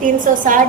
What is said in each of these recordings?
360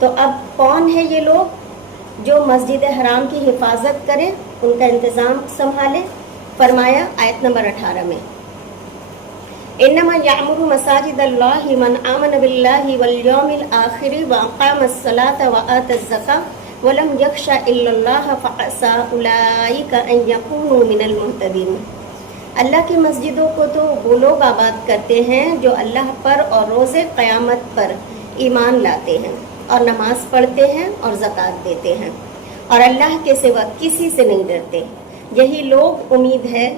تو اب کون ہے یہ لوگ جو مسجد حرام کی حفاظت کرے، ان کا انتظام سنبھالے؟ فرمایا آیت نمبر 18 میں، انما یعمر مساجد اللہ من آمن باللہ والیوم الآخر واقام الصلاة وآت الزکاة ولم یخش الا اللہ فعسى اولئک ان یکونوا من المہتدین۔ اللہ کی مسجدوں کو تو وہ لوگ آباد کرتے ہیں جو اللہ پر اور روز قیامت پر ایمان لاتے ہیں اور نماز پڑھتے ہیں اور زکوٰۃ دیتے ہیں اور اللہ کے سوا کسی سے نہیں ڈرتے، یہی لوگ امید ہے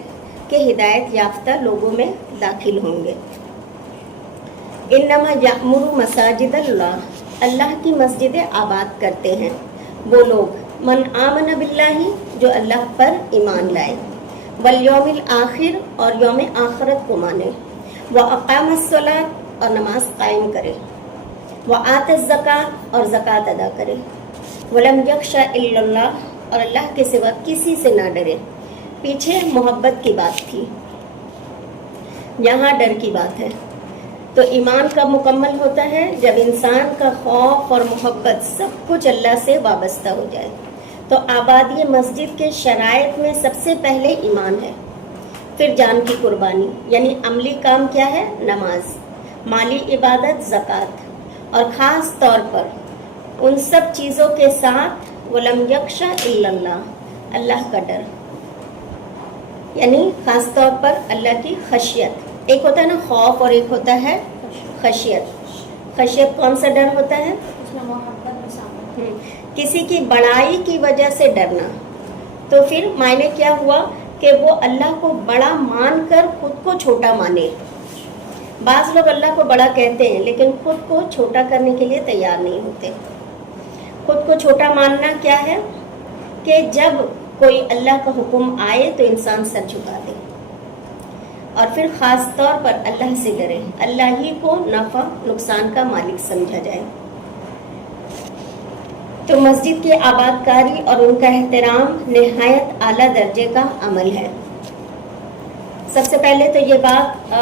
کہ ہدایت یافتہ لوگوں میں داخل ہوں گے۔ انما یأمر مساجد اللہ، اللہ کی مسجدیں آباد کرتے ہیں وہ لوگ، من آمن باللہ، جو اللہ پر ایمان لائے، والیوم الآخر، اور یوم آخرت کو مانے، واقام الصلاۃ، اور نماز قائم کرے، وآت الزکاۃ، اور زکوٰۃ ادا کرے، ولم یخش الا اللہ، اور اللہ کے سوا کسی سے نہ ڈرے۔ پیچھے محبت کی بات تھی، یہاں ڈر کی بات ہے۔ تو ایمان کب مکمل ہوتا ہے؟ جب انسان کا خوف اور محبت سب کچھ اللہ سے وابستہ ہو جائے۔ تو آبادی مسجد کے شرائط میں سب سے پہلے ایمان ہے، پھر جان کی قربانی، یعنی عملی کام کیا ہے؟ نماز، مالی عبادت زکوٰۃ، اور خاص طور پر ان سب چیزوں کے ساتھ وَلَمْ يَخْشَ إِلَّا اللَّهِ، اللہ کا ڈر، یعنی خاص طور پر اللہ کی خشیت۔ ایک ہوتا ہے نا خوف اور ایک ہوتا ہے خشیت۔ خشیت کون سا ڈر ہوتا ہے؟ کسی کی بڑائی کی وجہ سے ڈرنا۔ تو پھر معنی کیا ہوا کہ وہ اللہ کو بڑا مان کر خود کو چھوٹا مانے۔ بعض لوگ اللہ کو بڑا کہتے ہیں لیکن خود کو چھوٹا کرنے کے لیے تیار نہیں ہوتے۔ خود کو چھوٹا ماننا کیا ہے؟ کہ جب کوئی اللہ کا حکم آئے تو انسان سر جھکا دے، اور پھر خاص طور پر اللہ سے ڈرے، اللہ ہی کو نفع نقصان کا مالک سمجھا جائے۔ تو مسجد کی آباد کاری اور ان کا احترام نہایت اعلیٰ درجے کا عمل ہے۔ سب سے پہلے تو یہ بات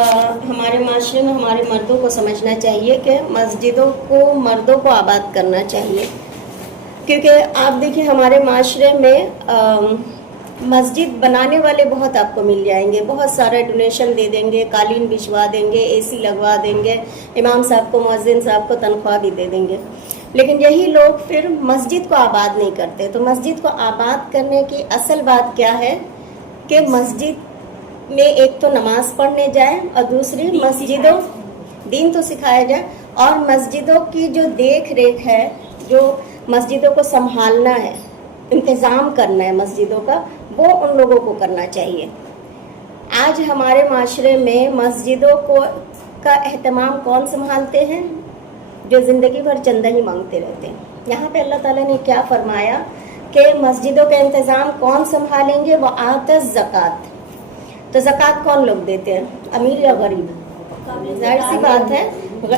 ہمارے معاشرے میں ہمارے مردوں کو سمجھنا چاہیے کہ مسجدوں کو مردوں کو آباد کرنا چاہیے، کیونکہ آپ دیکھیں ہمارے معاشرے میں مسجد بنانے والے بہت آپ کو مل جائیں گے، بہت سارا ڈونیشن دے دیں گے، قالین بچھوا دیں گے، اے سی لگوا دیں گے، امام صاحب کو مؤذن صاحب کو تنخواہ بھی دے دیں گے، لیکن یہی لوگ پھر مسجد کو آباد نہیں کرتے۔ تو مسجد کو آباد کرنے کی اصل بات کیا ہے کہ مسجد میں ایک تو نماز پڑھنے جائے اور دوسری مسجدوں دین تو سکھایا جائے، اور مسجدوں کی جو دیکھ ریکھ ہے، جو مسجدوں کو سنبھالنا ہے، انتظام کرنا ہے مسجدوں کا، وہ ان لوگوں کو کرنا چاہیے۔ آج ہمارے معاشرے میں مسجدوں کا اہتمام کون سنبھالتے ہیں؟ جو زندگی بھر چندہ ہی مانگتے رہتے ہیں۔ یہاں پہ اللہ تعالیٰ نے کیا فرمایا کہ مسجدوں کا انتظام کون سنبھالیں گے؟ وآت الزکاۃ۔ تو زکوٰۃ کون لوگ دیتے ہیں؟ امیر یا غریب؟ ظاہر سی بات ہے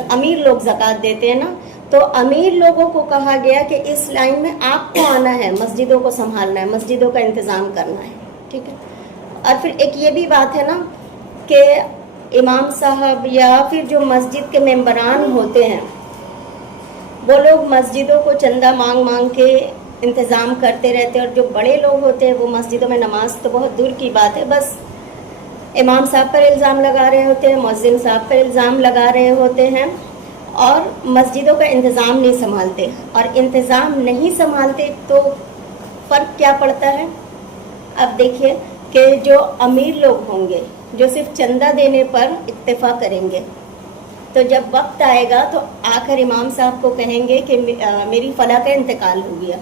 امیر لوگ زکوٰۃ دیتے ہیں نا۔ تو امیر لوگوں کو کہا گیا کہ اس لائن میں آپ کو آنا ہے، مسجدوں کو سنبھالنا ہے، مسجدوں کا انتظام کرنا ہے، ٹھیک ہے۔ اور پھر ایک یہ بھی بات ہے نا کہ امام صاحب یا پھر جو مسجد کے ممبران ہوتے ہیں وہ لوگ مسجدوں کو چندہ مانگ مانگ کے انتظام کرتے رہتے ہیں، اور جو بڑے لوگ ہوتے ہیں وہ مسجدوں میں نماز تو بہت دور کی بات ہے، بس امام صاحب پر الزام لگا رہے ہوتے ہیں، مؤذن صاحب پر الزام لگا رہے ہوتے ہیں، اور مسجدوں کا انتظام نہیں سنبھالتے۔ اور انتظام نہیں سنبھالتے تو فرق کیا پڑتا ہے؟ اب دیکھیے کہ جو امیر لوگ ہوں گے جو صرف چندہ دینے پر اکتفا کریں گے، تو جب وقت آئے گا تو آ کر امام صاحب کو کہیں گے کہ میری فلاں کا انتقال ہو گیا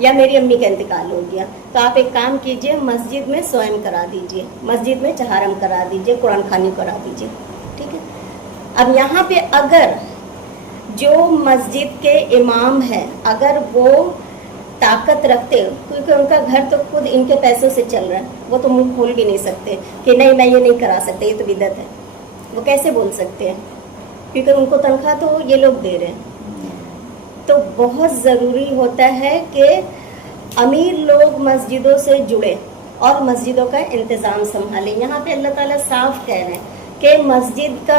یا میری امی کا انتقال ہو گیا، تو آپ ایک کام کیجئے، مسجد میں سوئم کرا دیجئے، مسجد میں چہارم کرا دیجئے، قرآن خوانی کرا دیجئے، ٹھیک ہے۔ اب یہاں پہ اگر جو مسجد کے امام ہیں اگر وہ طاقت رکھتے، کیونکہ ان کا گھر تو خود ان کے پیسوں سے چل رہا ہے، وہ تو منہ کھول بھی نہیں سکتے کہ نہیں میں یہ نہیں کرا سکتے، یہ تو بدعت ہے، وہ کیسے بول سکتے ہیں؟ کیونکہ ان کو تنخواہ تو یہ لوگ دے رہے ہیں۔ تو بہت ضروری ہوتا ہے کہ امیر لوگ مسجدوں سے جڑے اور مسجدوں کا انتظام سنبھالیں۔ یہاں پہ اللہ تعالیٰ صاف کہہ رہے ہیں کہ مسجد کا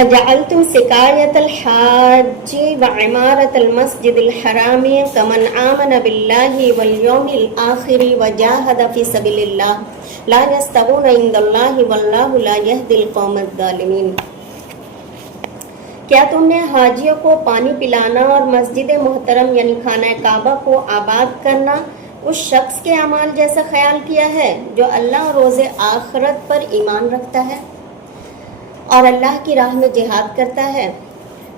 اجعلتم سقایۃ الحاج وعمارۃ المسجد الحرام کمن آمن باللہ والیوم الآخر وجاہد فی سبیل اللہ لا یستوون عند اللہ واللہ لا یہدی القوم الظالمین۔ کیا تم نے حاجیوں کو پانی پلانا اور مسجد محترم یعنی خانہ کعبہ کو آباد کرنا اس شخص کے اعمال جیسا خیال کیا ہے جو اللہ اور روز آخرت پر ایمان رکھتا ہے اور اللہ کی راہ میں جہاد کرتا ہے؟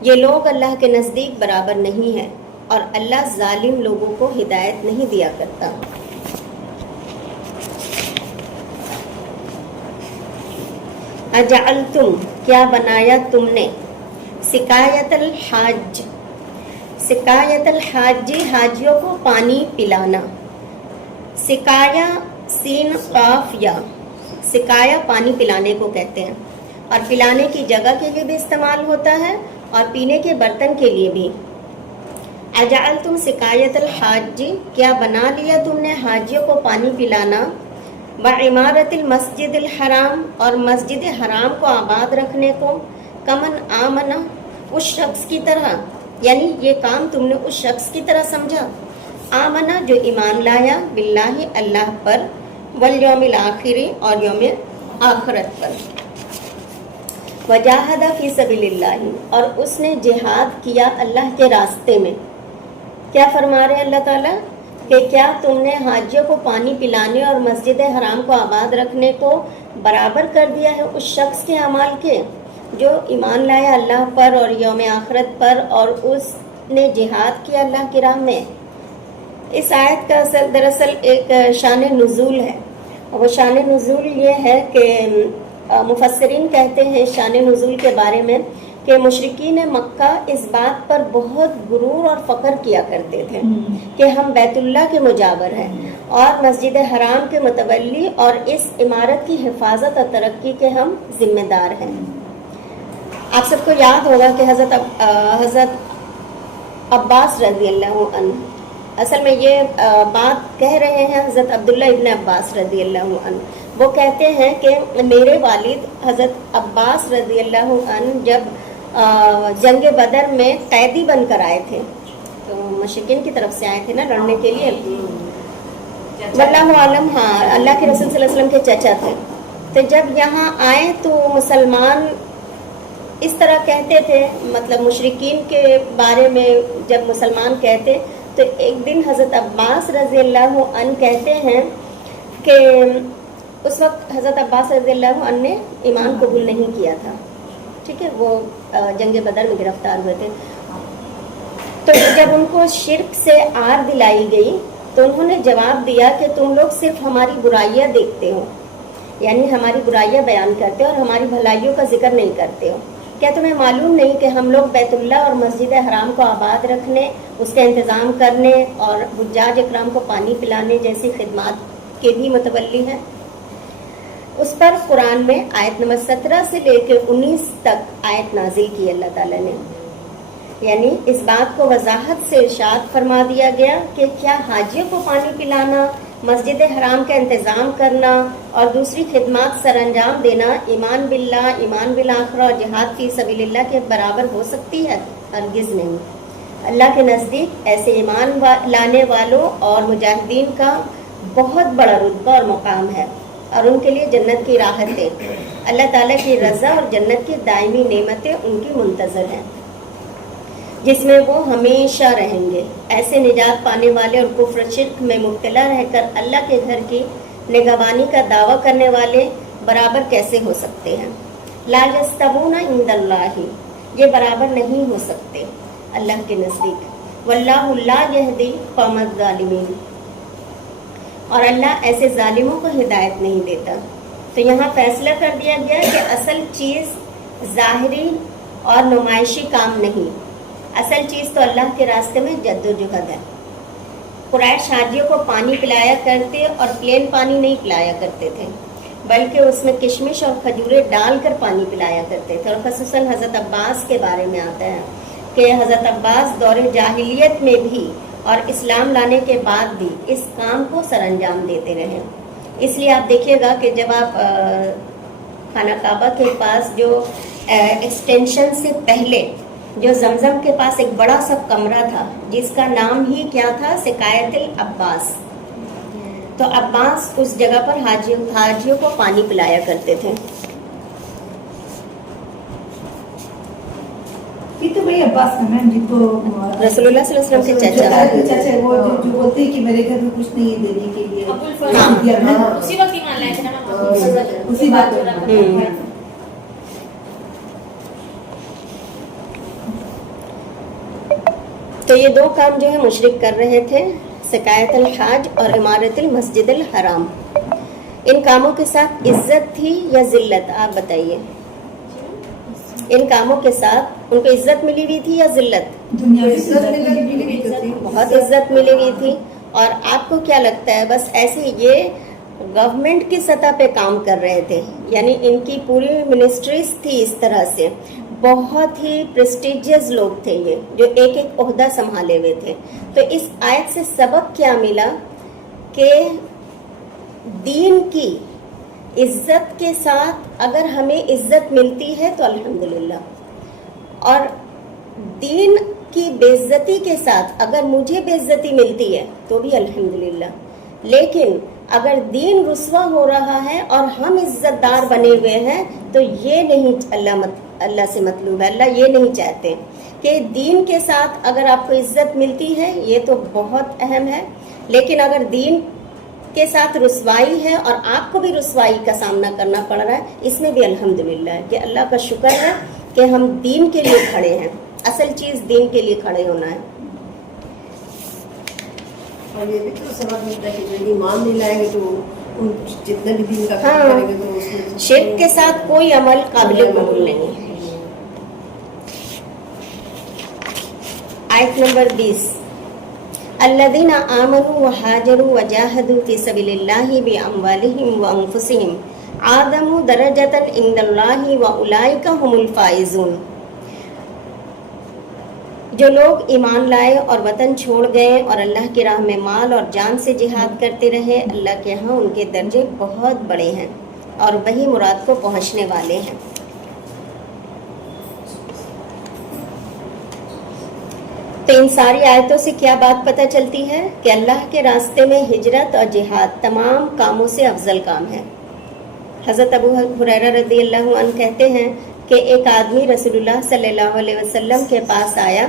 یہ لوگ اللہ کے نزدیک برابر نہیں ہیں اور اللہ ظالم لوگوں کو ہدایت نہیں دیا کرتا۔ اجعلتم کیا بنایا تم نے، سقایۃ الحاج، سقایۃ الحاج حاجیوں کو پانی پلانا، سقایا سین قاف یا، سقایا پانی پلانے کو کہتے ہیں اور پلانے کی جگہ کے لیے بھی استعمال ہوتا ہے اور پینے کے برتن کے لیے بھی۔ اجعلتم سقایۃ الحاج کیا بنا لیا تم نے حاجیوں کو پانی پلانا، وعمارۃ المسجد الحرام اور مسجد حرام کو آباد رکھنے کو، کمن آمنا اس شخص کی طرح، یعنی یہ کام تم نے اس شخص کی طرح سمجھا، آمنا جو ایمان لایا، باللہ اللہ پر، والیوم الآخر اور یوم آخرت پر، وجاہد فی سبیل اللہ اور اس نے جہاد کیا اللہ کے راستے میں۔ کیا فرما رہے ہیں اللہ تعالیٰ کہ کیا تم نے حاجیوں کو پانی پلانے اور مسجد حرام کو آباد رکھنے کو برابر کر دیا ہے اس شخص کے اعمال کے جو ایمان لایا اللہ پر اور یوم آخرت پر اور اس نے جہاد کیا اللہ کی راہ میں؟ اس آیت کا دراصل ایک شان نزول ہے، اور وہ شان نزول یہ ہے کہ مفسرین کہتے ہیں شان نزول کے بارے میں کہ مشرکین مکہ اس بات پر بہت غرور اور فخر کیا کرتے تھے کہ ہم بیت اللہ کے مجاور ہیں اور مسجد حرام کے متولی اور اس عمارت کی حفاظت اور ترقی کے ہم ذمہ دار ہیں۔ آپ سب کو یاد ہوگا کہ حضرت عباس رضی اللہ عنہ، اصل میں یہ بات کہہ رہے ہیں حضرت عبداللہ ابن عباس رضی اللہ عنہ، وہ کہتے ہیں کہ میرے والد حضرت عباس رضی اللہ عنہ جب جنگ بدر میں قیدی بن کر آئے تھے، تو مشرکین کی طرف سے آئے تھے نا لڑنے کے لیے، واللہ عالم، ہاں اللہ کے رسول صلی اللہ علیہ وسلم کے چچا تھے، تو جب یہاں آئے تو مسلمان اس طرح کہتے تھے، مطلب مشرکین کے بارے میں جب مسلمان کہتے تو ایک دن حضرت عباس رضی اللہ عنہ کہتے ہیں کہ اس وقت حضرت عباس رضی اللہ عنہ نے ایمان قبول نہیں کیا تھا، ٹھیک ہے، وہ جنگ بدر میں گرفتار ہوئے تھے، تو جب ان کو شرک سے آر دلائی گئی تو انہوں نے جواب دیا کہ تم لوگ صرف ہماری برائیاں دیکھتے ہو، یعنی ہماری برائیاں بیان کرتے ہو اور ہماری بھلائیوں کا ذکر نہیں کرتے ہو، کیا تمہیں معلوم نہیں کہ ہم لوگ بیت اللہ اور مسجد حرام کو آباد رکھنے، اس کا انتظام کرنے اور حجاج اکرام کو پانی پلانے جیسی خدمات کے بھی متولی ہیں؟ اس پر قرآن میں آیت نمبر 17 سے لے کے 19 تک آیت نازل کی اللہ تعالیٰ نے، یعنی اس بات کو وضاحت سے ارشاد فرما دیا گیا کہ کیا حاجیوں کو پانی پلانا، مسجد حرام کا انتظام کرنا اور دوسری خدمات سر انجام دینا ایمان باللہ، ایمان بالآخرہ اور جہاد فی سبیل اللہ کے برابر ہو سکتی ہے؟ ہرگز نہیں۔ اللہ کے نزدیک ایسے ایمان لانے والوں اور مجاہدین کا بہت بڑا رتبہ اور مقام ہے اور ان کے لیے جنت کی راحتیں، اللہ تعالیٰ کی رضا اور جنت کی دائمی نعمتیں ان کی منتظر ہیں جس میں وہ ہمیشہ رہیں گے۔ ایسے نجات پانے والے اور کفر و شرک میں مبتلا رہ کر اللہ کے گھر کی نگہبانی کا دعویٰ کرنے والے برابر کیسے ہو سکتے ہیں؟ لا یستوون عند اللہ، یہ برابر نہیں ہو سکتے اللہ کے نزدیک، واللہ لا یہدی قوم الظالمین، اور اللہ ایسے ظالموں کو ہدایت نہیں دیتا۔ تو یہاں فیصلہ کر دیا گیا کہ اصل چیز ظاہری اور نمائشی کام نہیں، اصل چیز تو اللہ کے راستے میں جد و جہد ہے۔ قریش حاجیوں کو پانی پلایا کرتے اور پلین پانی نہیں پلایا کرتے تھے، بلکہ اس میں کشمش اور کھجورے ڈال کر پانی پلایا کرتے تھے، اور خصوصاً حضرت عباس کے بارے میں آتا ہے کہ حضرت عباس دور جاہلیت میں بھی اور اسلام لانے کے بعد بھی اس کام کو سر انجام دیتے رہے۔ اس لیے آپ دیکھیے گا کہ جب آپ خانہ کعبہ کے پاس جو ایکسٹینشن سے پہلے جو زمزم کے پاس ایک بڑا سا کمرہ تھا جس کا نام ہی کیا تھا، سقایت العباس. تو عباس اس جگہ پر حاجیوں کو پانی پلایا کرتے تھے. یہ تو بھائی عباس ہے میم، جن کو رسول اللہ صلی اللہ علیہ وسلم کے چچا، وہ جو بولتے ہیں کہ میرے گھر میں کچھ نہیں ہے دینے کے لیے، اسی وقت ایمان لائے تھے نا، اسی بات. تو یہ دو کام جو ہے مشرک کر رہے تھے، سقایت الحاج اور عمارت المسجد الحرام. ان کاموں کے ساتھ عزت تھی یا ذلت؟ آپ بتائیے. ان کاموں کے ساتھ ان کو عزت ملی ہوئی تھی یا ذلت؟ بہت عزت ملی ہوئی تھی. اور آپ کو کیا لگتا ہے، بس ایسے یہ گورنمنٹ کی سطح پہ کام کر رہے تھے، یعنی ان کی پوری منسٹریز تھی اس طرح سے، بہت ہی پریسٹیجیس لوگ تھے یہ، جو ایک ایک عہدہ سنبھالے ہوئے تھے. تو اس آیت سے سبق کیا ملا کہ دین کی عزت کے ساتھ اگر ہمیں عزت ملتی ہے تو الحمدللہ، اور دین کی بے عزتی کے ساتھ اگر مجھے بے عزتی ملتی ہے تو بھی الحمدللہ. لیکن اگر دین رسوا ہو رہا ہے اور ہم عزت دار بنے ہوئے ہیں تو یہ نہیں اللہ سے مطلوب ہے. اللہ یہ نہیں چاہتے کہ دین کے ساتھ اگر آپ کو عزت ملتی ہے یہ تو بہت اہم ہے، لیکن اگر دین کے ساتھ رسوائی ہے اور آپ کو بھی رسوائی کا سامنا کرنا پڑ رہا ہے، اس میں بھی الحمدللہ ہے کہ اللہ کا شکر ہے کہ ہم دین کے لیے کھڑے ہیں. اصل چیز دین کے لیے کھڑے ہونا ہے. اور یہ بھی تو سبق ملتا ہے کہ جو ایمان نہیں لائیں گے تو جتنے بھی دین کا کام کریں گے تو اس میں شرک کے ساتھ کوئی عمل قابل قبول نہیں ہے. آیت نمبر 20، الذین آمنوا وہاجروا وجاہدوا فی سبیل اللہ باموالہم وانفسہم اعظم درجۃ عند اللہ واولئک هم الفائزون. جو لوگ ایمان لائے اور وطن چھوڑ گئے اور اللہ کی راہ میں مال اور جان سے جہاد کرتے رہے، اللہ کے ہاں ان کے درجے بہت بڑے ہیں اور وہی مراد کو پہنچنے والے ہیں. تو ان ساری آیتوں سے کیا بات پتہ چلتی ہے کہ اللہ کے راستے میں ہجرت اور جہاد تمام کاموں سے افضل کام ہے. حضرت ابو ہریرہ رضی اللہ عنہ کہتے ہیں کہ ایک آدمی رسول اللہ صلی اللہ علیہ وسلم کے پاس آیا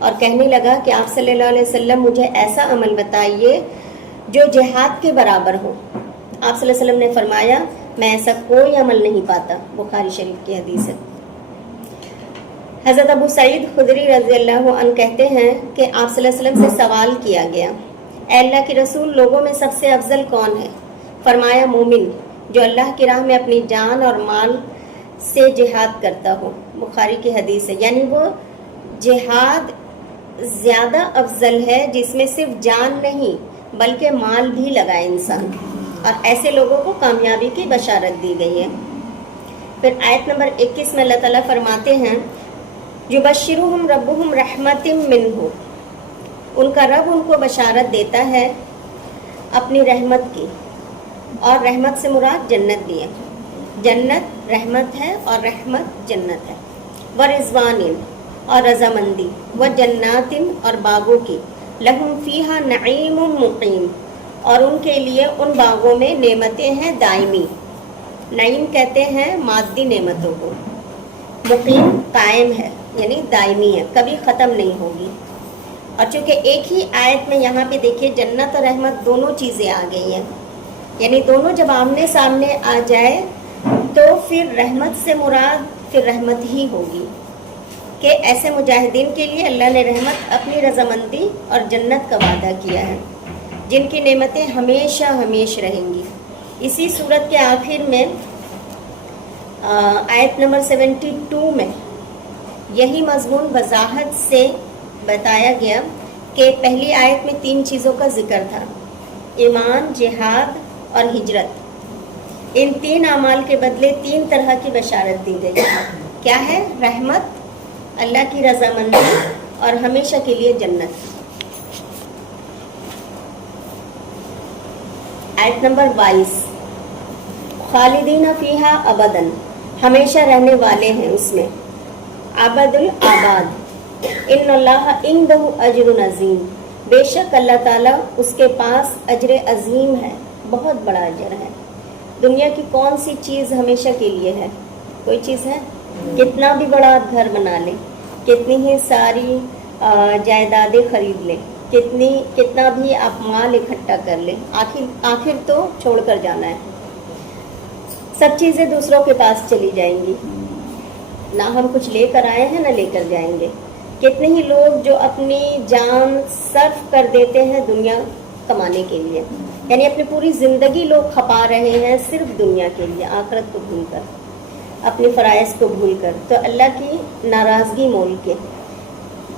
اور کہنے لگا کہ آپ صلی اللہ علیہ وسلم مجھے ایسا عمل بتائیے جو جہاد کے برابر ہو. آپ صلی اللہ علیہ وسلم نے فرمایا میں ایسا کوئی عمل نہیں پاتا. بخاری شریف کی حدیث ہے. حضرت ابو سعید خدری رضی اللہ عنہ کہتے ہیں کہ آپ صلی اللہ علیہ وسلم سے سوال کیا گیا، اے اللہ کے رسول لوگوں میں سب سے افضل کون ہے؟ فرمایا مومن جو اللہ کی راہ میں اپنی جان اور مال سے جہاد کرتا ہو. بخاری کی حدیث ہے. یعنی وہ جہاد زیادہ افضل ہے جس میں صرف جان نہیں بلکہ مال بھی لگائے انسان، اور ایسے لوگوں کو کامیابی کی بشارت دی گئی ہے. پھر آیت نمبر 21 میں اللہ تعالیٰ فرماتے ہیں یبشرہم ربہم رحمت منہ، ان کا رب ان کو بشارت دیتا ہے اپنی رحمت کی، اور رحمت سے مراد جنت بھی ہے. جنت رحمت ہے اور رحمت جنت ہے. ورضوان اور رضامندی، وجنات اور باغوں کی، لہم فیہا نعیم مقیم، اور ان کے لیے ان باغوں میں نعمتیں ہیں دائمی. نعیم کہتے ہیں مادی نعمتوں کو، مقیم قائم ہے یعنی دائمی ہے، کبھی ختم نہیں ہوگی. اور چونکہ ایک ہی آیت میں یہاں پہ دیکھیے جنت اور رحمت دونوں چیزیں آ گئی ہیں، یعنی دونوں جب آمنے سامنے آ جائے تو پھر رحمت سے مراد پھر رحمت ہی ہوگی کہ ایسے مجاہدین کے لیے اللہ نے رحمت اپنی رضامندی اور جنت کا وعدہ کیا ہے جن کی نعمتیں ہمیشہ ہمیش رہیں گی. اسی صورت کے آخر میں آیت نمبر 72 میں یہی مضمون وضاحت سے بتایا گیا کہ پہلی آیت میں 3 چیزوں کا ذکر تھا، ایمان، جہاد اور ہجرت. ان 3 اعمال کے بدلے 3 طرح کی بشارت دی گئی. کیا ہے؟ رحمت، اللہ کی رضامندی اور ہمیشہ کے لیے جنت. آیت نمبر 22 خالدین فیہا ابداً، ہمیشہ رہنے والے ہیں اس میں. عبد الآباد. ان اللہ عندہ اجر عظیم. بے شک اللہ تعالیٰ اس کے پاس اجر عظیم ہے, بہت بڑا اجر ہے. دنیا کی کون سی چیز ہمیشہ کے لیے ہے؟ کوئی چیز ہے؟ کتنا بھی بڑا آپ گھر بنا لیں, کتنی ہی ساری جائیدادیں خرید لیں, کتنا بھی آپ مال اکٹھا کر لیں, آخر تو چھوڑ کر جانا ہے. سب چیزیں دوسروں کے پاس چلی جائیں گی. نہ ہم کچھ لے کر آئے ہیں نہ لے کر جائیں گے. کتنے ہی لوگ جو اپنی جان صرف کر دیتے ہیں دنیا کمانے کے لیے, یعنی اپنی پوری زندگی لوگ کھپا رہے ہیں صرف دنیا کے لیے, آخرت کو بھول کر, اپنے فرائض کو بھول کر, تو اللہ کی ناراضگی مول کے.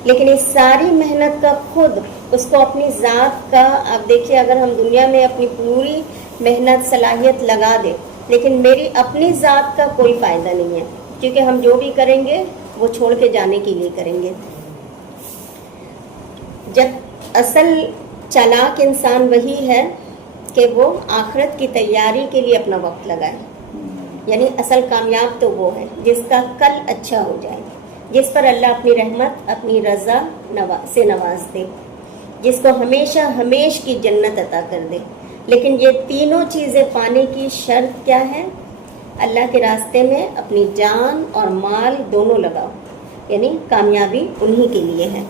لیکن اس ساری محنت کا خود اس کو اپنی ذات کا, آپ دیکھیے اگر ہم دنیا میں اپنی پوری محنت صلاحیت لگا دیں لیکن میری اپنی ذات کا کوئی فائدہ نہیں ہے, کیونکہ ہم جو بھی کریں گے وہ چھوڑ کے جانے کے لیے کریں گے. جب اصل چالاک انسان وہی ہے کہ وہ آخرت کی تیاری کے لیے اپنا وقت لگائے, یعنی اصل کامیاب تو وہ ہے جس کا کل اچھا ہو جائے, جس پر اللہ اپنی رحمت اپنی رضا سے نواز دے, جس کو ہمیشہ ہمیش کی جنت عطا کر دے. لیکن یہ تینوں چیزیں پانے کی شرط کیا ہے؟ اللہ کے راستے میں اپنی جان اور مال دونوں لگاؤ, یعنی کامیابی انہی کے لیے ہے.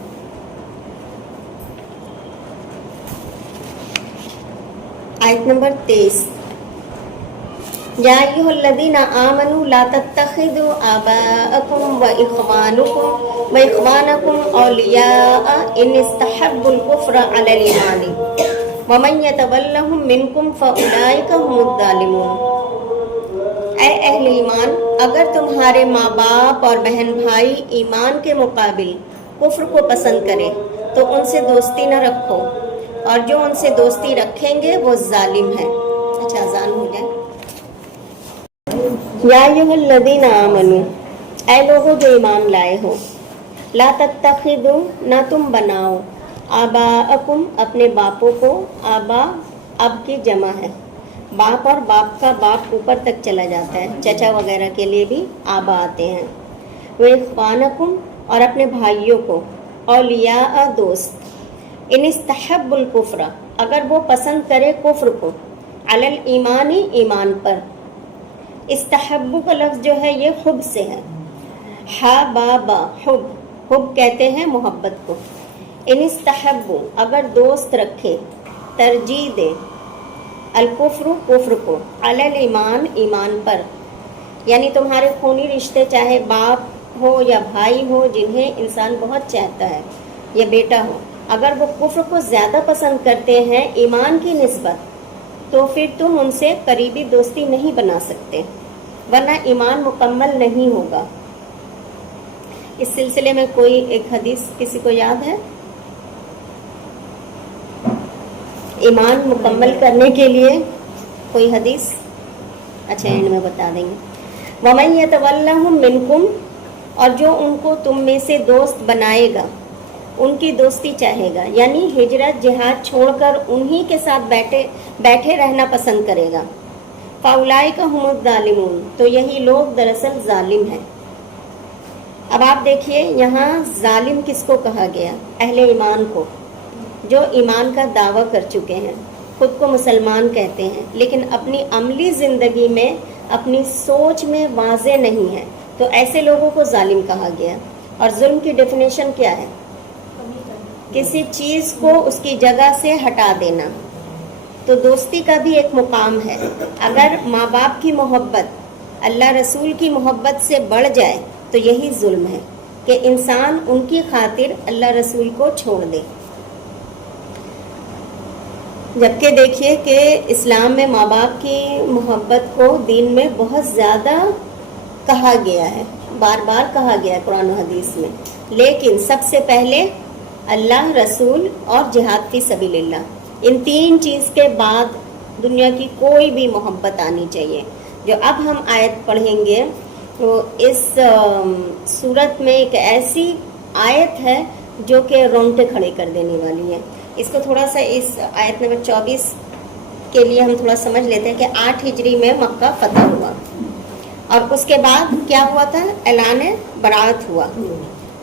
آیت نمبر 23. یا ایھا الذین آمنوا لا تتخذوا آباءکم واخوانکم اولیاء ان استحبوا الکفر علی الایمان ومن یتولہم منکم فاولئک هم الظالمون. اے اہل ایمان, اگر تمہارے ماں باپ اور بہن بھائی ایمان کے مقابل کفر کو پسند کریں تو ان سے دوستی نہ رکھو, اور جو ان سے دوستی رکھیں گے وہ ظالم ہیں. اچھا اذان ہو جائے. یا ایھا الذین آمنوا, اے لوگوں جو ایمان لائے ہو, لا تتخذوا, نہ تم بناؤ, آباءکم, اپنے باپوں کو, آبا اب کی جمع ہے, باپ اور باپ کا باپ اوپر تک چلا جاتا ہے, چچا وغیرہ کے لیے بھی آبا آتے ہیں. واخوانکم, اور اپنے بھائیوں کو, اولیاء, دوست, ان استحب الکفر, اگر وہ پسند کرے کفر کو, علی الایمان, ایمان پر. استحب کا لفظ جو ہے یہ حب سے ہے, حبابا, حب, حب کہتے ہیں محبت کو. ان استحب, اگر دوست رکھے, ترجیح دے, الکفر, کفر کو, علی الایمان, ایمان پر, یعنی تمہارے خونی رشتے چاہے باپ ہو یا بھائی ہو جنہیں انسان بہت چاہتا ہے, یا بیٹا ہو, اگر وہ کفر کو زیادہ پسند کرتے ہیں ایمان کی نسبت, تو پھر تم ان سے قریبی دوستی نہیں بنا سکتے, ورنہ ایمان مکمل نہیں ہوگا. اس سلسلے میں کوئی ایک حدیث کسی کو یاد ہے؟ ایمان مکمل کرنے کے لیے کوئی حدیث؟ اچھا اینڈ میں بتا دیں گے. وَمَن يَتَوَلَّهُم مِّنكُمْ, اور جو ان کو تم میں سے دوست بنائے گا, ان کی دوستی چاہے گا, یعنی ہجرت جہاد چھوڑ کر انہی کے ساتھ بیٹھے رہنا پسند کرے گا. فَأُولَئِكَ هُمُ الظَّالِمُونَ, تو یہی لوگ دراصل ظالم ہیں. اب آپ دیکھیے یہاں ظالم کس کو کہا گیا؟ اہل ایمان کو, جو ایمان کا دعویٰ کر چکے ہیں, خود کو مسلمان کہتے ہیں, لیکن اپنی عملی زندگی میں, اپنی سوچ میں واضح نہیں ہے, تو ایسے لوگوں کو ظالم کہا گیا. اور ظلم کی ڈیفینیشن کیا ہے؟ کسی چیز کو اس کی جگہ سے ہٹا دینا. تو دوستی کا بھی ایک مقام ہے. اگر ماں باپ کی محبت اللہ رسول کی محبت سے بڑھ جائے تو یہی ظلم ہے کہ انسان ان کی خاطر اللہ رسول کو چھوڑ دے. جبکہ دیکھیے کہ اسلام میں ماں باپ کی محبت کو دین میں بہت زیادہ کہا گیا ہے, بار بار کہا گیا ہے قرآن و حدیث میں, لیکن سب سے پہلے اللہ, رسول اور جہاد فی سبیل اللہ, ان تین چیز کے بعد دنیا کی کوئی بھی محبت آنی چاہیے. جو اب ہم آیت پڑھیں گے تو اس صورت میں ایک ایسی آیت ہے جو کہ رونگٹے کھڑے کر دینے والی ہے. اس کو تھوڑا سا اس آیت نمبر 24 کے لیے ہم تھوڑا سمجھ لیتے ہیں کہ 8 ہجری میں مکہ فتح ہوا, اور اس کے بعد کیا ہوا تھا؟ اعلان برات ہوا.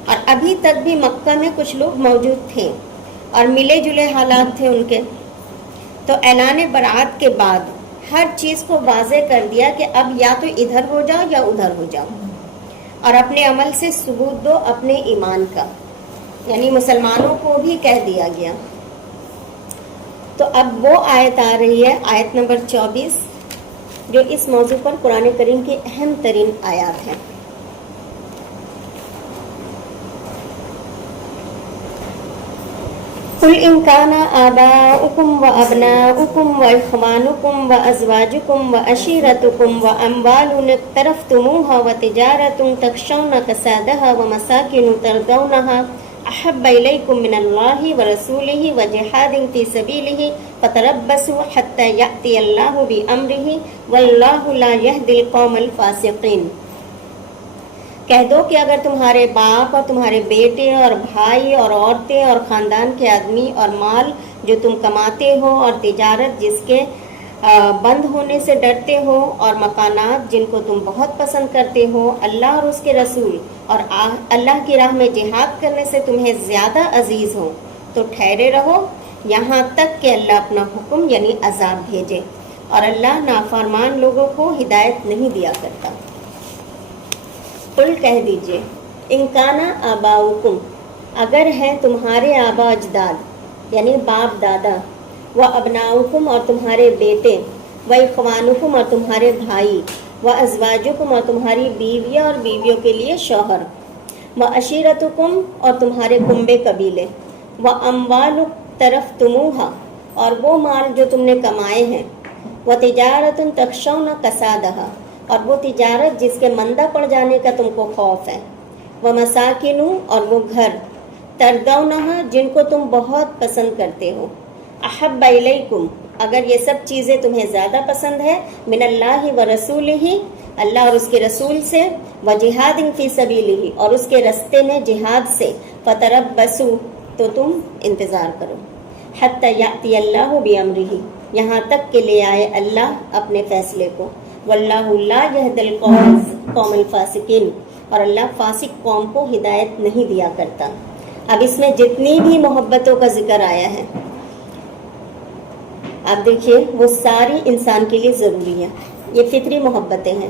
اور ابھی تک بھی مکہ میں کچھ لوگ موجود تھے اور ملے جلے حالات تھے ان کے. تو اعلان برات کے بعد ہر چیز کو واضح کر دیا کہ اب یا تو ادھر ہو جاؤ یا ادھر ہو جاؤ، اور اپنے عمل سے ثبوت دو اپنے ایمان کا. یعنی مسلمانوں کو بھی کہہ دیا گیا. تو اب وہ آیت آ رہی ہے، آیت نمبر 24، جو اس موضوع پر قرآن کریم کی اہم ترین آیات ہیں. قل إن كان آباؤكم وأبناؤكم وإخوانكم وأزواجكم وعشيرتكم وأموال اقترفتموها وتجارة تخشون كسادها ومساكن ترضونها أحب إليكم من الله ورسوله وجهاد في سبيله فتربصوا حتى يأتي الله بأمره والله لا يهدي القوم الفاسقين. کہہ دو کہ اگر تمہارے باپ اور تمہارے بیٹے اور بھائی اور عورتیں اور خاندان کے آدمی اور مال جو تم کماتے ہو اور تجارت جس کے بند ہونے سے ڈرتے ہو اور مکانات جن کو تم بہت پسند کرتے ہو اللہ اور اس کے رسول اور اللہ کی راہ میں جہاد کرنے سے تمہیں زیادہ عزیز ہو تو ٹھہرے رہو یہاں تک کہ اللہ اپنا حکم یعنی عذاب بھیجے، اور اللہ نافرمان لوگوں کو ہدایت نہیں دیا کرتا. قل کہہ دیجئے ان کان آباؤکم، اگر ہیں تمہارے آبا اجداد یعنی باپ دادا، و ابناؤکم اور تمہارے بیٹے، و اخوانکم اور تمہارے بھائی، و ازواجکم اور تمہاری بیویاں اور بیویوں کے لیے شوہر، و عشیرتکم اور تمہارے کنبے قبیلے، و اموال اقترفتموہا اور وہ مال جو تم نے کمائے ہیں، و تجارت تخشون کسادہا اور وہ تجارت جس کے مندہ پڑ جانے کا تم کو خوف ہے، ومساکن اور وہ گھر، ترضونہا جن کو تم بہت پسند کرتے ہو، احب الیکم اگر یہ سب چیزیں تمہیں زیادہ پسند ہے، من اللہ و رسولہ اللہ اور اس کے رسول سے، وجہاد فی سبیلہ اور اس کے رستے میں جہاد سے، فتربصوا تو تم انتظار کرو، حتی یأتی اللہ بامرہ یہاں تک کہ لے آئے اللہ اپنے فیصلے کو، واللہ لا یہدی القوم الفاسقین اور اللہ فاسق قوم کو ہدایت نہیں دیا کرتا. اب اس میں جتنی بھی محبتوں کا ذکر آیا ہے آپ دیکھیے وہ ساری انسان کے لیے ضروری ہے، یہ فطری محبتیں ہیں.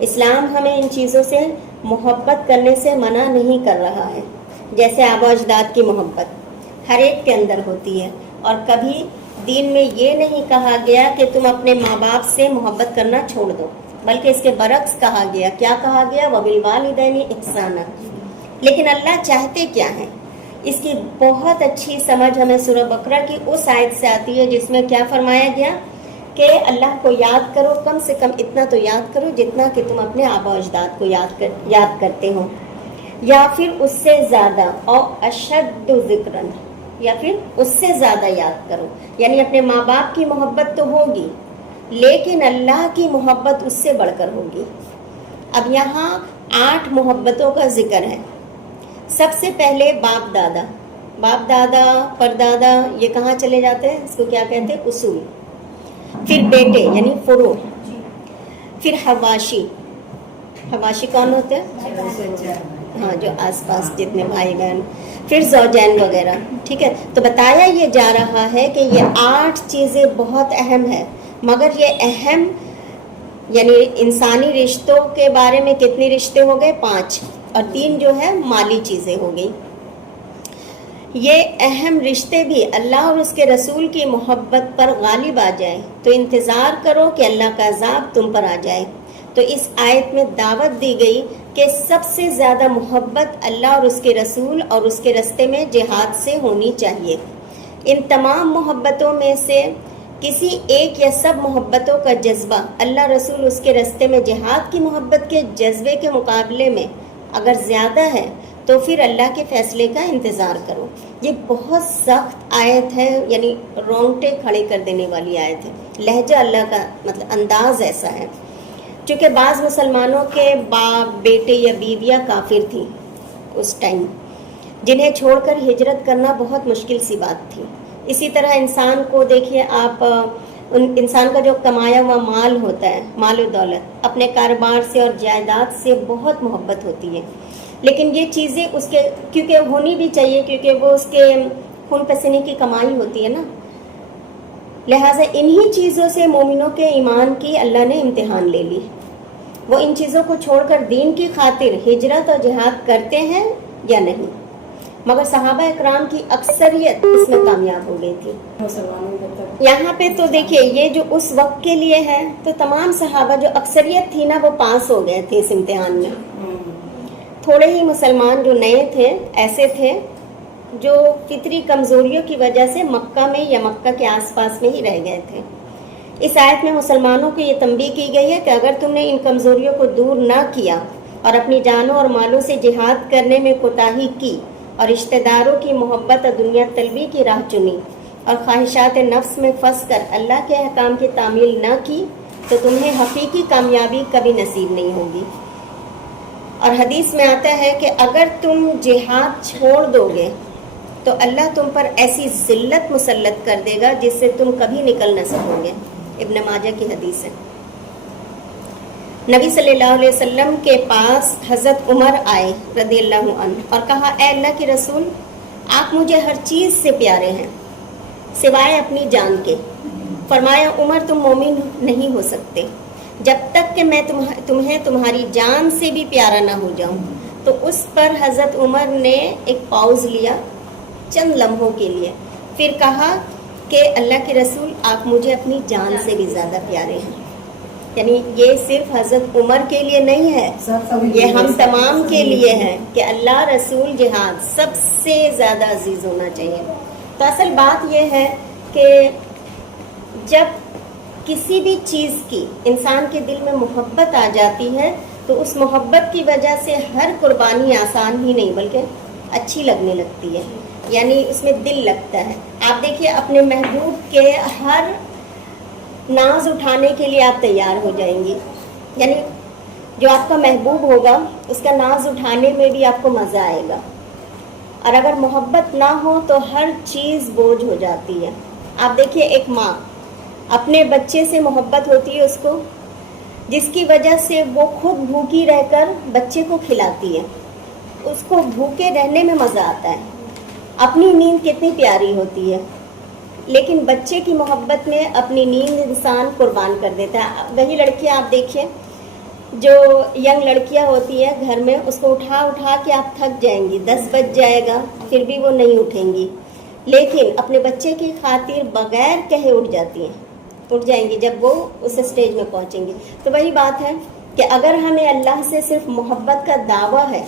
اسلام ہمیں ان چیزوں سے محبت کرنے سے منع نہیں کر رہا ہے، جیسے آبا اجداد کی محبت ہر ایک کے اندر ہوتی ہے، اور کبھی دین میں یہ نہیں کہا گیا کہ تم اپنے ماں باپ سے محبت کرنا چھوڑ دو، بلکہ اس کے برعکس کہا گیا. کیا کہا گیا؟ وبالوالدین احسانا. لیکن اللہ چاہتے کیا ہیں؟ اس کی بہت اچھی سمجھ ہمیں سورہ بقرہ کی اس آیت سے آتی ہے جس میں کیا فرمایا گیا کہ اللہ کو یاد کرو، کم سے کم اتنا تو یاد کرو جتنا کہ تم اپنے آبا و اجداد کو یاد کرتے ہو، یا پھر اس سے زیادہ، اور اشد ذکرن یا پھر اس سے زیادہ یاد کرو. یعنی اپنے ماں باپ کی محبت تو ہوگی لیکن اللہ کی محبت اس سے بڑھ کر ہوگی. اب یہاں 8 محبتوں کا ذکر ہے. سب سے پہلے باپ دادا، باپ دادا پردادا یہ کہاں چلے جاتے ہیں؟ اس کو کیا کہتے ہیں؟ اصول. پھر بیٹے یعنی فروع، پھر حواشی. حواشی کون ہوتے ہیں؟ ہاں جو آس پاس جتنے بھائی بہن، پھر زوجین وغیرہ. ٹھیک ہے، تو بتایا یہ جا رہا ہے کہ یہ 8 چیزیں بہت اہم ہے، مگر یہ اہم یعنی انسانی رشتوں کے بارے میں کتنے رشتے ہو گئے؟ 5، اور 3 جو ہے مالی چیزیں ہو گئی. یہ اہم رشتے بھی اللہ اور اس کے رسول کی محبت پر غالب آ جائے تو انتظار کرو کہ اللہ کا عذاب تم پر آ جائے. تو اس آیت میں دعوت دی گئی کہ سب سے زیادہ محبت اللہ اور اس کے رسول اور اس کے رستے میں جہاد سے ہونی چاہیے. ان تمام محبتوں میں سے کسی ایک یا سب محبتوں کا جذبہ اللہ رسول اس کے رستے میں جہاد کی محبت کے جذبے کے مقابلے میں اگر زیادہ ہے تو پھر اللہ کے فیصلے کا انتظار کرو. یہ بہت سخت آیت ہے، یعنی رونگٹے کھڑے کر دینے والی آیت ہے. لہجہ اللہ کا مطلب انداز ایسا ہے. چونکہ بعض مسلمانوں کے باپ بیٹے یا بیویاں کافر تھیں اس ٹائم، جنہیں چھوڑ کر ہجرت کرنا بہت مشکل سی بات تھی. اسی طرح انسان کو دیکھیے آپ انسان کا جو کمایا ہوا مال ہوتا ہے، مال و دولت، اپنے کاروبار سے اور جائیداد سے بہت محبت ہوتی ہے، لیکن یہ چیزیں اس کے کیونکہ ہونی بھی چاہیے، کیونکہ وہ اس کے خون پسینے کی کمائی ہوتی ہے نا، لہٰذا انہی چیزوں سے مومنوں کے ایمان کی اللہ نے امتحان لے لی۔ وہ ان چیزوں کو چھوڑ کر دین کی خاطر ہجرت اور جہاد کرتے ہیں یا نہیں، مگر صحابہ اکرام کی اکثریت اس میں کامیاب ہو گئی تھی۔ یہاں پہ تو دیکھیے یہ جو اس وقت کے لیے ہے، تو تمام صحابہ جو اکثریت تھی نا وہ پاس ہو گئے تھے اس امتحان میں۔ تھوڑے ہی مسلمان جو نئے تھے ایسے تھے جو فطری کمزوریوں کی وجہ سے مکہ میں یا مکہ کے آس پاس میں ہی رہ گئے تھے۔ اس آیت میں مسلمانوں کو یہ تنبیہ کی گئی ہے کہ اگر تم نے ان کمزوریوں کو دور نہ کیا اور اپنی جانوں اور مالوں سے جہاد کرنے میں کوتاہی کی اور رشتہ داروں کی محبت اور دنیا طلبی کی راہ چنی اور خواہشات نفس میں پھنس کر اللہ کے احکام کی تعمیل نہ کی تو تمہیں حقیقی کامیابی کبھی نصیب نہیں ہوگی۔ اور حدیث میں آتا ہے کہ اگر تم جہاد چھوڑ دو گے تو اللہ تم پر ایسی ذلت مسلط کر دے گا جس سے تم کبھی نکل نہ سکو گے۔ ابن ماجہ کی حدیث ہے۔ نبی صلی اللہ علیہ وسلم کے پاس حضرت عمر آئے رضی اللہ عنہ اور کہا، اے اللہ کے رسول، آپ مجھے ہر چیز سے پیارے ہیں سوائے اپنی جان کے۔ فرمایا، عمر تم مومن نہیں ہو سکتے جب تک کہ میں تمہیں تمہاری جان سے بھی پیارا نہ ہو جاؤں۔ تو اس پر حضرت عمر نے ایک پاؤز لیا چند لمحوں کے لیے، پھر کہا کہ اللہ کے رسول، آپ مجھے اپنی جان سے بھی زیادہ پیارے ہیں۔ یعنی یہ صرف حضرت عمر کے لیے نہیں ہے، یہ ہم تمام کے لیے ہے کہ اللہ رسول جہاد سب سے زیادہ عزیز ہونا چاہیے۔ تو اصل بات یہ ہے کہ جب کسی بھی چیز کی انسان کے دل میں محبت آ جاتی ہے تو اس محبت کی وجہ سے ہر قربانی آسان ہی نہیں بلکہ اچھی لگنے لگتی ہے، یعنی اس میں دل لگتا ہے۔ آپ دیکھیے اپنے محبوب کے ہر ناز اٹھانے کے لیے آپ تیار ہو جائیں گی، یعنی جو آپ کا محبوب ہوگا اس کا ناز اٹھانے میں بھی آپ کو مزہ آئے گا۔ اور اگر محبت نہ ہو تو ہر چیز بوجھ ہو جاتی ہے۔ آپ دیکھیے ایک ماں اپنے بچے سے محبت ہوتی ہے اس کو، جس کی وجہ سے وہ خود بھوکی رہ کر بچے کو کھلاتی ہے، اس کو بھوکے رہنے میں مزہ آتا ہے۔ اپنی نیند کتنی پیاری ہوتی ہے، لیکن بچے کی محبت میں اپنی نیند انسان قربان کر دیتا ہے۔ وہی لڑکیاں آپ دیکھیں جو ینگ لڑکیاں ہوتی ہیں گھر میں، اس کو اٹھا اٹھا کے آپ تھک جائیں گی، 10 بج جائے گا پھر بھی وہ نہیں اٹھیں گی، لیکن اپنے بچے کی خاطر بغیر کہے اٹھ جائیں گی جب وہ اس اسٹیج میں پہنچیں گی۔ تو وہی بات ہے کہ اگر ہمیں اللہ سے صرف محبت کا دعویٰ ہے،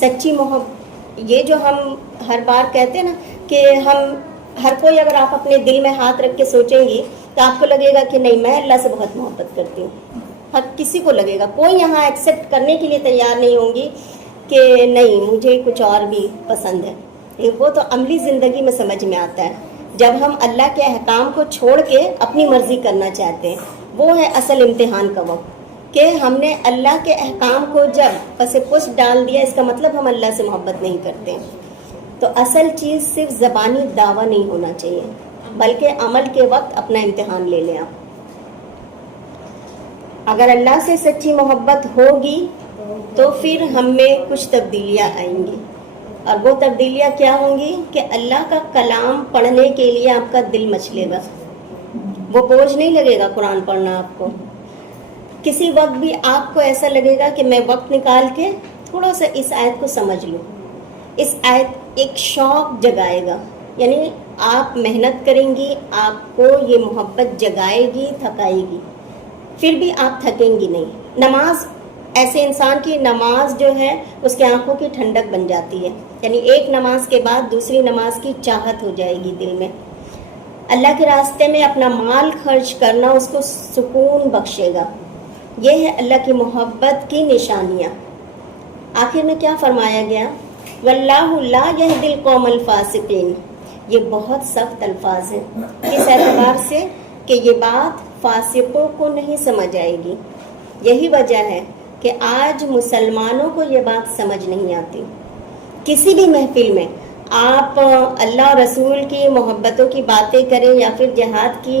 سچی محبت، یہ جو ہم ہر بار کہتے ہیں نا کہ ہم ہر کوئی، اگر آپ اپنے دل میں ہاتھ رکھ کے سوچیں گی تو آپ کو لگے گا کہ نہیں میں اللہ سے بہت محبت کرتی ہوں، ہر کسی کو لگے گا، کوئی یہاں ایکسیپٹ کرنے کے لیے تیار نہیں ہوں گی کہ نہیں مجھے کچھ اور بھی پسند ہے۔ وہ تو عملی زندگی میں سمجھ میں آتا ہے جب ہم اللہ کے احکام کو چھوڑ کے اپنی مرضی کرنا چاہتے ہیں، وہ ہے اصل امتحان کا وقت کہ ہم نے اللہ کے احکام کو جب پس پش ڈال دیا، اس کا مطلب ہم اللہ سے محبت نہیں کرتے۔ تو اصل چیز صرف زبانی دعویٰ نہیں ہونا چاہیے بلکہ عمل کے وقت اپنا امتحان لے لیں۔ آپ اگر اللہ سے سچی محبت ہوگی تو پھر ہم میں کچھ تبدیلیاں آئیں گی، اور وہ تبدیلیاں کیا ہوں گی کہ اللہ کا کلام پڑھنے کے لیے آپ کا دل مچلے گا، وہ بوجھ نہیں لگے گا قرآن پڑھنا آپ کو۔ کسی وقت بھی آپ کو ایسا لگے گا کہ میں وقت نکال کے تھوڑا سا اس آیت کو سمجھ لوں، اس آیت ایک شوق جگائے گا، یعنی آپ محنت کریں گی، آپ کو یہ محبت جگائے گی، تھکائے گی، پھر بھی آپ تھکیں گی نہیں۔ نماز ایسے انسان کی نماز جو ہے اس کی آنکھوں کی ٹھنڈک بن جاتی ہے، یعنی ایک نماز کے بعد دوسری نماز کی چاہت ہو جائے گی دل میں۔ اللہ کے راستے میں اپنا مال خرچ کرنا اس کو سکون بخشے گا۔ یہ ہے اللہ کی محبت کی نشانیاں۔ آخر میں کیا فرمایا گیا؟ واللہ لا یہدی القوم الفاسقین۔ یہ بہت سخت الفاظ ہیں اس اعتبار سے کہ یہ بات فاسقوں کو نہیں سمجھ آئے گی۔ یہی وجہ ہے کہ آج مسلمانوں کو یہ بات سمجھ نہیں آتی۔ کسی بھی محفل میں آپ اللہ رسول کی محبتوں کی باتیں کریں یا پھر جہاد کی،